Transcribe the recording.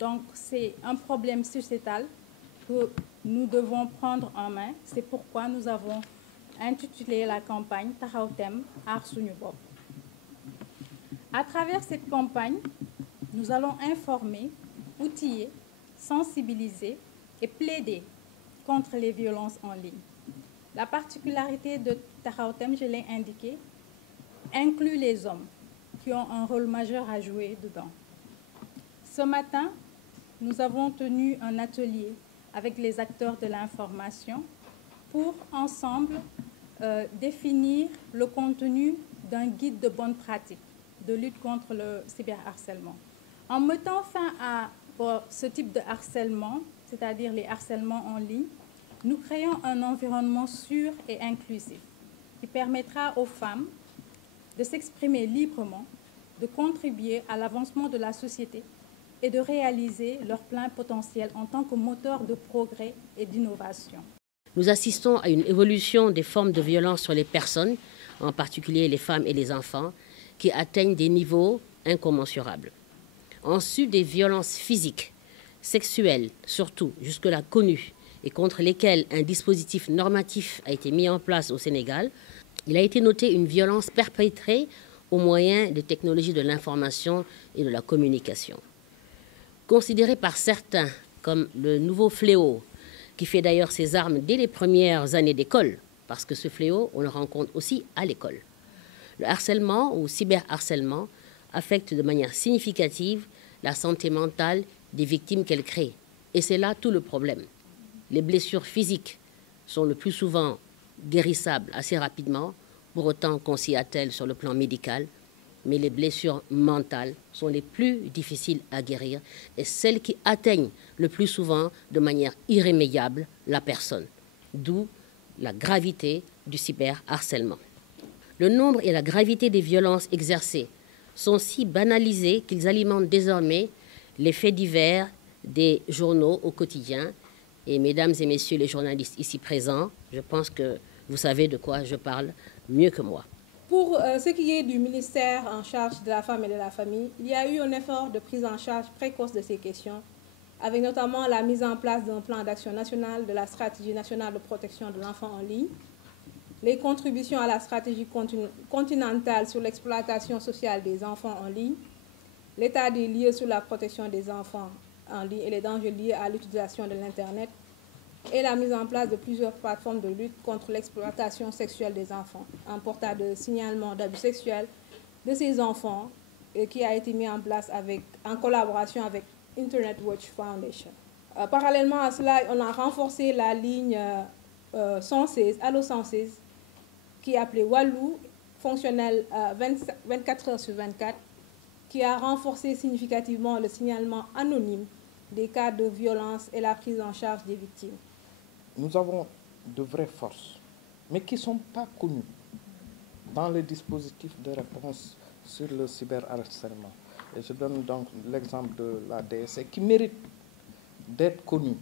Donc c'est un problème sociétal que nous devons prendre en main. C'est pourquoi nous avons intitulé la campagne Taxaw Tem Aar Suñu Bopp. À travers cette campagne, nous allons informer, outiller, sensibiliser et plaider contre les violences en ligne. La particularité de Taxaw Tem, je l'ai indiqué, inclut les hommes qui ont un rôle majeur à jouer dedans. Ce matin, nous avons tenu un atelier avec les acteurs de l'information pour ensemble définir le contenu d'un guide de bonne pratique de lutte contre le cyberharcèlement. En mettant fin à ce type de harcèlement, c'est-à-dire les harcèlements en ligne, nous créons un environnement sûr et inclusif qui permettra aux femmes de s'exprimer librement, de contribuer à l'avancement de la société et de réaliser leur plein potentiel en tant que moteur de progrès et d'innovation. Nous assistons à une évolution des formes de violence sur les personnes, en particulier les femmes et les enfants, qui atteignent des niveaux incommensurables. En sus des violences physiques, sexuelles surtout, jusque-là connues, et contre lesquelles un dispositif normatif a été mis en place au Sénégal, il a été noté une violence perpétrée au moyen des technologies de l'information et de la communication. Considéré par certains comme le nouveau fléau, qui fait d'ailleurs ses armes dès les premières années d'école, parce que ce fléau, on le rencontre aussi à l'école. Le harcèlement ou cyberharcèlement affecte de manière significative la santé mentale des victimes qu'elle crée. Et c'est là tout le problème. Les blessures physiques sont le plus souvent guérissables assez rapidement, pour autant qu'on s'y attelle sur le plan médical, mais les blessures mentales sont les plus difficiles à guérir et celles qui atteignent le plus souvent de manière irrémédiable la personne, d'où la gravité du cyberharcèlement. Le nombre et la gravité des violences exercées sont si banalisés qu'ils alimentent désormais les faits divers des journaux au quotidien. Et mesdames et messieurs les journalistes ici présents, je pense que vous savez de quoi je parle mieux que moi. Pour ce qui est du ministère en charge de la femme et de la famille, il y a eu un effort de prise en charge précoce de ces questions, avec notamment la mise en place d'un plan d'action national de la stratégie nationale de protection de l'enfant en ligne, les contributions à la stratégie continentale sur l'exploitation sociale des enfants en ligne, l'état des lieux sur la protection des enfants en ligne et les dangers liés à l'utilisation de l'Internet, et la mise en place de plusieurs plateformes de lutte contre l'exploitation sexuelle des enfants, un portail de signalement d'abus sexuels de ces enfants qui a été mis en place en collaboration avec Internet Watch Foundation. Parallèlement à cela, on a renforcé la ligne 116, Allo 116, qui est appelée Walou, fonctionnelle 24 heures sur 24, qui a renforcé significativement le signalement anonyme des cas de violence et la prise en charge des victimes. Nous avons de vraies forces, mais qui ne sont pas connues dans le dispositif de réponse sur le cyberharcèlement. Et je donne donc l'exemple de la DSC qui mérite d'être connue.